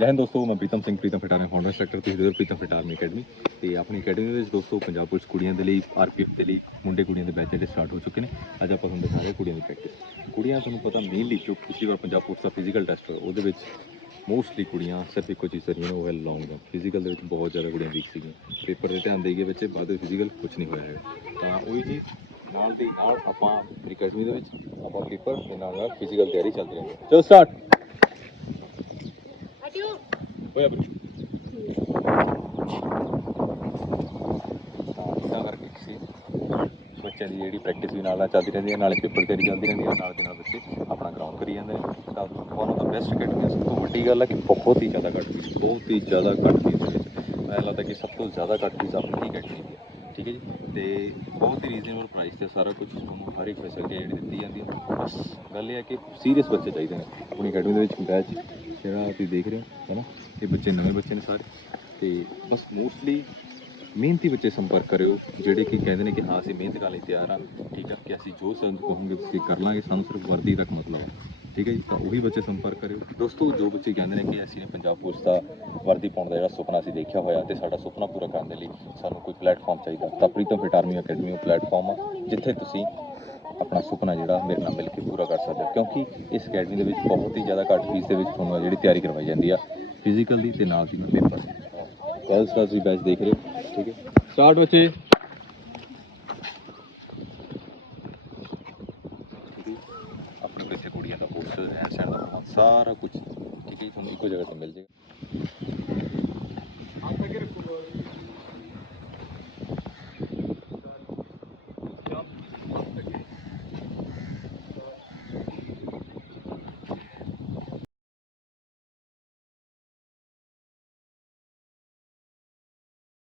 ਜੈ ਹਿੰਦ ਦੋਸਤੋ, ਮੈਂ ਪ੍ਰੀਤਮ ਸਿੰਘ, ਪ੍ਰੀਤਮ ਫਟਾਰ ਫਾਊਂਡਰ ਇੰਸਟ੍ਰਕਟਰ ਤੁਸੀਂ ਦੇਖ ਪ੍ਰੀਤਮ ਫਟਾਰ ਮੀ ਅਕੈਡਮੀ ਤੇ ਆਪਣੀ ਅਕੈਡਮੀ ਦੇ ਵਿੱਚ ਦੋਸਤੋ, ਪੰਜਾਬ ਪੁਲਿਸ ਕੁੜੀਆਂ ਦੇ ਲਈ ਆਰਪੀਐਫ ਦੇ ਲਈ ਮੁੰਡੇ ਕੁੜੀਆਂ ਦੇ ਬੈਚ ਜਿਹੜੇ ਸਟਾਰਟ ਹੋ ਚੁੱਕੇ ਨੇ, ਅੱਜ ਆਪਾਂ ਤੁਹਾਨੂੰ ਦਿਖਾ ਰਹੇ ਕੁੜੀਆਂ ਦੀ ਪ੍ਰੈਕਟਿਸ ਕੁੜੀਆਂ ਤੁਹਾਨੂੰ ਪਤਾ ਮੇਨਲੀ ਜੋ ਪਿਛਲੀ ਵਾਰ ਪੰਜਾਬ ਪੁਲਿਸ ਦਾ ਫਿਜ਼ੀਕਲ ਟੈਸਟ ਹੋਇਆ, ਉਹਦੇ ਵਿੱਚ ਮੋਸਟਲੀ ਕੁੜੀਆਂ ਸਿਰਫ ਇੱਕੋ ਚੀਜ਼ ਕਰੀਆਂ ਉਹ ਹੈ ਲੌਂਗ ਜੰਪ ਫਿਜ਼ੀਕਲ ਦੇ ਵਿੱਚ ਬਹੁਤ ਜ਼ਿਆਦਾ ਕੁੜੀਆਂ ਵੀਕ ਸੀਗੀਆਂ। ਪੇਪਰ ਦੇ ਧਿਆਨ ਦੇਈਏ ਬੱਚੇ ਬਾਅਦ ਵਿੱਚ ਫਿਜ਼ੀਕਲ ਕੁਝ ਨਹੀਂ ਹੋਇਆ ਹੈਗਾ। ਤਾਂ ਉਹੀ ਚੀਜ਼ ਨਾਲ ਦੀ ਨਾਲ ਆਪਾਂ ਅਕੈਡਮੀ ਦੇ ਵਿੱਚ ਆਪਾਂ ਪੇਪਰ ਦੇ ਨਾਲ ਨਾਲ ਫਿਜ਼ੀਕਲ ਤਿਆਰੀ ਚੱਲਦੀ ਰਹਿੰਦੀ ਚਲੋ ਸਟਾਰਟ ਹੋਇਆ ਬੱਚੂ ਤਾਂ ਇਦਾਂ ਕਰਕੇ ਕਿਸੇ ਬੱਚਿਆਂ ਦੀ ਜਿਹੜੀ ਪ੍ਰੈਕਟਿਸ ਵੀ ਨਾਲ ਨਾਲ ਚੱਲਦੀ ਰਹਿੰਦੀ ਹੈ, ਨਾਲੇ ਪੇਪਰ ਤਿਆਰੀ ਚੱਲਦੀ ਰਹਿੰਦੀ ਹੈ, ਨਾਲ ਦੇ ਨਾਲ ਬੱਚੇ ਆਪਣਾ ਗਰਾਊਂਡ ਕਰੀ ਜਾਂਦੇ ਨੇ। ਤਾਂ one of the best academy ਸਭ ਤੋਂ ਵੱਡੀ ਗੱਲ ਹੈ ਕਿ ਬਹੁਤ ਹੀ ਜ਼ਿਆਦਾ ਘੱਟ ਫੀਸ ਬਹੁਤ ਹੀ ਜ਼ਿਆਦਾ ਘੱਟ ਫੀਸ ਦੇ ਵਿੱਚ। ਮੈਨੂੰ ਲੱਗਦਾ ਕਿ ਸਭ ਤੋਂ ਜ਼ਿਆਦਾ ਘੱਟ ਫੀਸ ਆਪਣੀ ਹੀ ਅਕੈਡਮੀ ਦੀ ਹੈ ਠੀਕ ਹੈ ਜੀ? ਤੇ ਬਹੁਤ ਹੀ ਰੀਜ਼ਨੇਬਲ ਪ੍ਰਾਈਸ ਤੇ ਸਾਰਾ ਕੁਝ ਤੁਹਾਨੂੰ ਹਰ ਇੱਕ ਫੈਸਿਲਿਟੀ ਜਿਹੜੀ ਦਿੱਤੀ ਜਾਂਦੀ ਹੈ। ਬਸ ਗੱਲ ਇਹ ਹੈ ਕਿ ਸੀਰੀਅਸ ਬੱਚੇ ਚਾਹੀਦੇ ਨੇ। ਆਪਣੀ ਅਕੈਡਮੀ ਦੇ ਵਿੱਚ ਬੈਚ ਜਿਹੜਾ ਤੁਸੀਂ ਦੇਖ ਰਹੇ ਹੋ, ਹੈ ਨਾ? ਇਹ ਬੱਚੇ ਨਵੇਂ ਬੱਚੇ ਨੇ ਸਾਰੇ। ਤੇ ਬਸ ਮੋਸਟਲੀ ਮਿਹਨਤੀ ਬੱਚੇ ਸੰਪਰਕ ਕਰਿਓ, ਜਿਹੜੇ ਕਿ ਕਹਿੰਦੇ ਨੇ ਕਿ ਹਾਂ, ਅਸੀਂ ਮਿਹਨਤ ਕਰਨ ਲਈ ਤਿਆਰ ਹਾਂ, ਠੀਕ ਹੈ ਕਿ ਅਸੀਂ ਜੋ ਸਾਨੂੰ ਕਹੋਗੇ ਤੁਸੀਂ ਕਰ ਲਾਂਗੇ, ਸਾਨੂੰ ਸਿਰਫ ਵਰਦੀ ਤੱਕ ਮਤਲਬ ਹੈ, ਠੀਕ ਹੈ ਜੀ? ਤਾਂ ਉਹੀ ਬੱਚੇ ਸੰਪਰਕ ਕਰਿਓ। ਦੋਸਤੋ, ਜੋ ਬੱਚੇ ਕਹਿੰਦੇ ਨੇ ਕਿ ਅਸੀਂ ਨੇ ਪੰਜਾਬ ਪੁਲਿਸ ਦਾ ਵਰਦੀ ਪਾਉਣ ਦਾ ਜਿਹੜਾ ਸੁਪਨਾ ਅਸੀਂ ਦੇਖਿਆ ਹੋਇਆ ਤੇ ਸਾਡਾ ਸੁਪਨਾ ਪੂਰਾ ਕਰਨ ਦੇ ਲਈ ਸਾਨੂੰ ਕੋਈ ਪਲੇਟਫਾਰਮ ਚਾਹੀਦਾ। ਤਾਂ ਪ੍ਰੀਤਮ ਫਿਟ ਆਰਮੀ ਅਕੈਡਮੀ ਉਹ ਪਲੇਟਫਾਰਮ ਆ, ਜਿੱਥੇ ਤੁਸੀਂ ਆਪਣਾ ਸੁਪਨਾ ਜਿਹੜਾ ਮੇਰੇ ਨਾਲ ਮਿਲ ਕੇ ਕਿਉਂਕਿ ਇਸ ਅਕੈਡਮੀ ਦੇ ਵਿੱਚ ਬਹੁਤ ਹੀ ਜ਼ਿਆਦਾ ਘੱਟ ਫੀਸ ਦੇ ਵਿੱਚ ਤੁਹਾਨੂੰ ਜਿਹੜੀ ਤਿਆਰੀ ਕਰਵਾਈ ਜਾਂਦੀ ਆ ਫਿਜ਼ੀਕਲ ਦੀ ਤੇ ਨਾਲ ਦੀ ਨਾਲ ਪੇਪਰ ਵੈਲ ਸਟਾਰ ਦੀ ਬੈਚ ਦੇਖ ਰਹੇ ਹੋ ਠੀਕ ਹੈ? ਸਟਾਰਟ ਬੱਚੇ। ਆਪਣੇ ਕੋਲ ਇੱਥੇ ਕੁੜੀਆਂ ਦਾ ਪੋਸਟਰ ਰਹਿਣ ਸਹਿਣ ਦਾ ਸਾਰਾ ਕੁਝ ਠੀਕ ਹੈ ਤੁਹਾਨੂੰ ਇੱਕੋ ਜਗ੍ਹਾ ਤੇ ਮਿਲ ਜਾਏਗਾ।